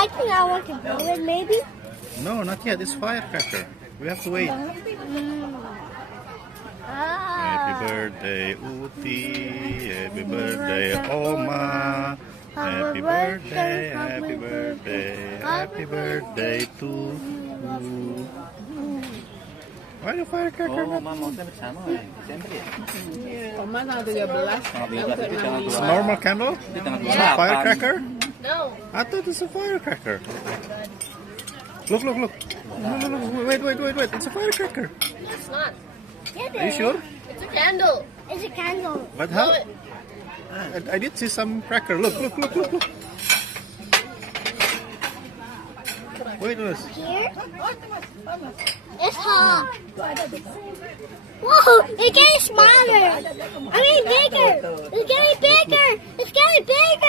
I think I want to blow it, maybe. No, not yet. It's firecracker. We have to wait. Happy Ah. birthday, Uti. Happy birthday, Oma. Happy birthday, happy birthday, happy birthday to you. Why the firecracker? Oh, Mama mau bersama ya, Desember ya? Oma tanggal 13. Tanggal 13 itu tanggal It's a 2. normal candle? Itu tanggal It's not 28. firecracker? No. I thought it's a firecracker. Look, look, look. No, wait. It's a firecracker. It's not. Are you sure? It's a candle. It's a candle. But how? I did see some cracker. Look. Wait, Luis. Here? It's hot. Whoa, it's getting smaller. I mean bigger. It's getting bigger. It's getting bigger.